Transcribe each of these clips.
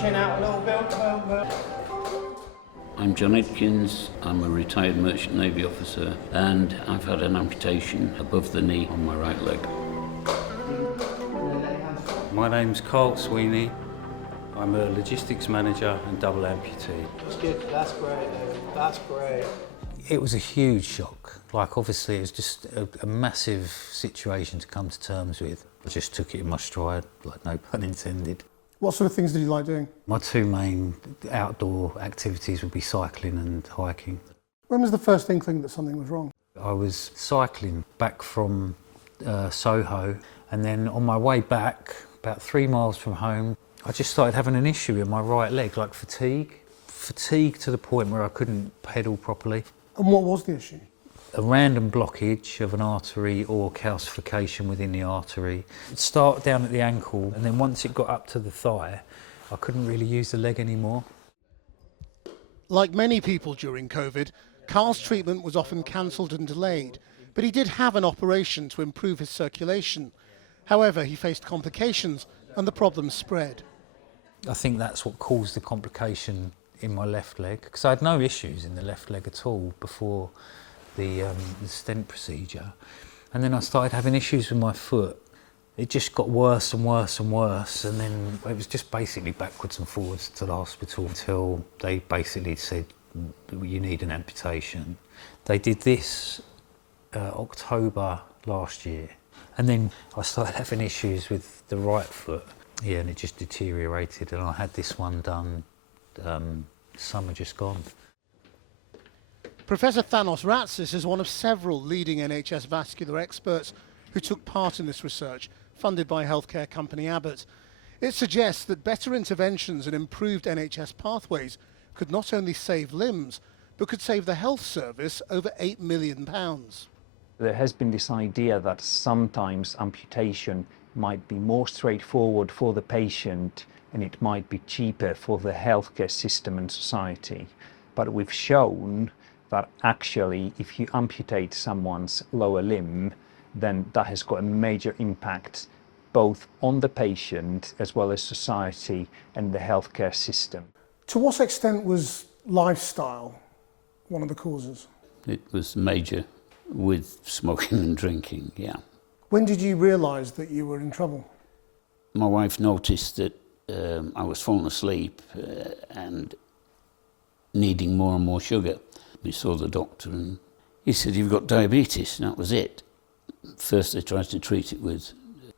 chin out a little bit. I'm John Atkins, I'm a retired Merchant Navy officer and I've had an amputation above the knee on my right leg. My name's Carl Sweeney, I'm a logistics manager and double amputee. That's good, that's great, that's great. It was a huge shock. Like obviously it was just a massive situation to come to terms with. I just took it in my stride, like no pun intended. What sort of things did you like doing? My two main outdoor activities would be cycling and hiking. When was the first inkling that something was wrong? I was cycling back from Soho, and then on my way back, about 3 miles from home, I just started having an issue with my right leg, like fatigue. Fatigue to the point where I couldn't pedal properly. And what was the issue? A random blockage of an artery or calcification within the artery. It started down at the ankle, and then once it got up to the thigh, I couldn't really use the leg anymore. Like many people during COVID, Carl's treatment was often cancelled and delayed, but he did have an operation to improve his circulation. However, he faced complications and the problem spread. I think that's what caused the complication in my left leg, because I had no issues in the left leg at all before the stent procedure, and then I started having issues with my foot. It just got worse and worse and worse, and then it was just basically backwards and forwards to the hospital until they basically said, you need an amputation. They did this October last year, and then I started having issues with the right foot. Yeah, and it just deteriorated, and I had this one done summer just gone. Professor Thanos Ratsis is one of several leading NHS vascular experts who took part in this research, funded by healthcare company Abbott. It suggests that better interventions and improved NHS pathways could not only save limbs, but could save the health service over £8 million. There has been this idea that sometimes amputation might be more straightforward for the patient and it might be cheaper for the healthcare system and society. But we've shown that actually if you amputate someone's lower limb, then that has got a major impact both on the patient as well as society and the healthcare system. To what extent was lifestyle one of the causes? It was major with smoking and drinking, yeah. When did you realise that you were in trouble? My wife noticed that I was falling asleep and needing more and more sugar. We saw the doctor and he said, you've got diabetes, and that was it. First they tried to treat it with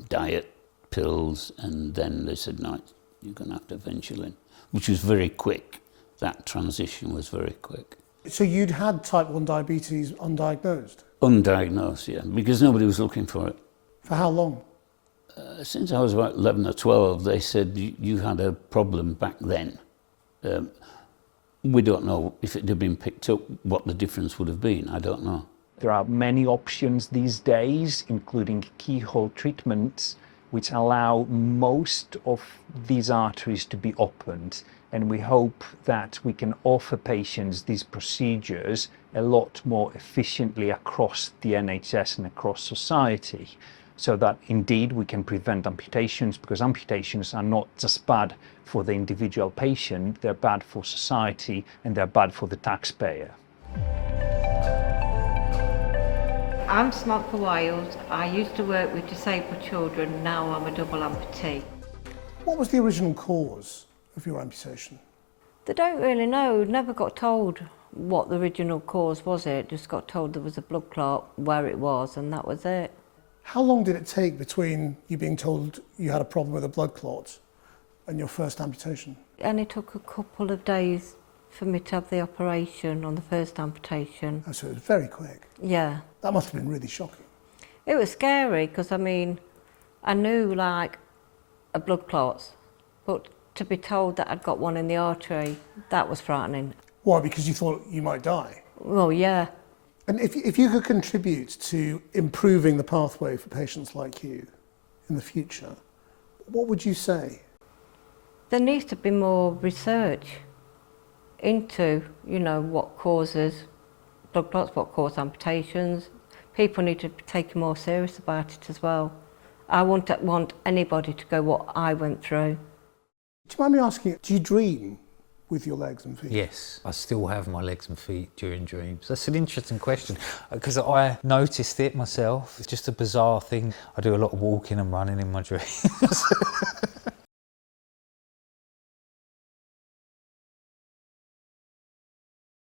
diet, pills, and then they said, no, you're going to have to have insulin, which was very quick. That transition was very quick. So you'd had type 1 diabetes undiagnosed? Undiagnosed, yeah, because nobody was looking for it. For how long? Since I was about 11 or 12, they said you had a problem back then. We don't know if it had been picked up, what the difference would have been, I don't know. There are many options these days, including keyhole treatments, which allow most of these arteries to be opened. And we hope that we can offer patients these procedures a lot more efficiently across the NHS and across society, so that indeed we can prevent amputations, because amputations are not just bad for the individual patient, they're bad for society and they're bad for the taxpayer. I'm Samantha Wild. I used to work with disabled children, now I'm a double amputee. What was the original cause of your amputation? They don't really know, never got told what the original cause was. It just got told there was a blood clot, where it was, and that was it. How long did it take between you being told you had a problem with a blood clot and your first amputation? And it took a couple of days for me to have the operation on the first amputation. Oh, so it was very quick. Yeah. That must have been really shocking. It was scary because, I mean, I knew like a blood clot, but to be told that I'd got one in the artery, that was frightening. Why? Because you thought you might die? Well, yeah. And if you could contribute to improving the pathway for patients like you in the future, what would you say? There needs to be more research into, you know, what causes blood clots, what causes amputations. People need to be taken more serious about it as well. I wouldn't want anybody to go what I went through. Do you mind me asking, do you dream with your legs and feet? Yes, I still have my legs and feet during dreams. That's an interesting question because I noticed it myself. It's just a bizarre thing. I do a lot of walking and running in my dreams.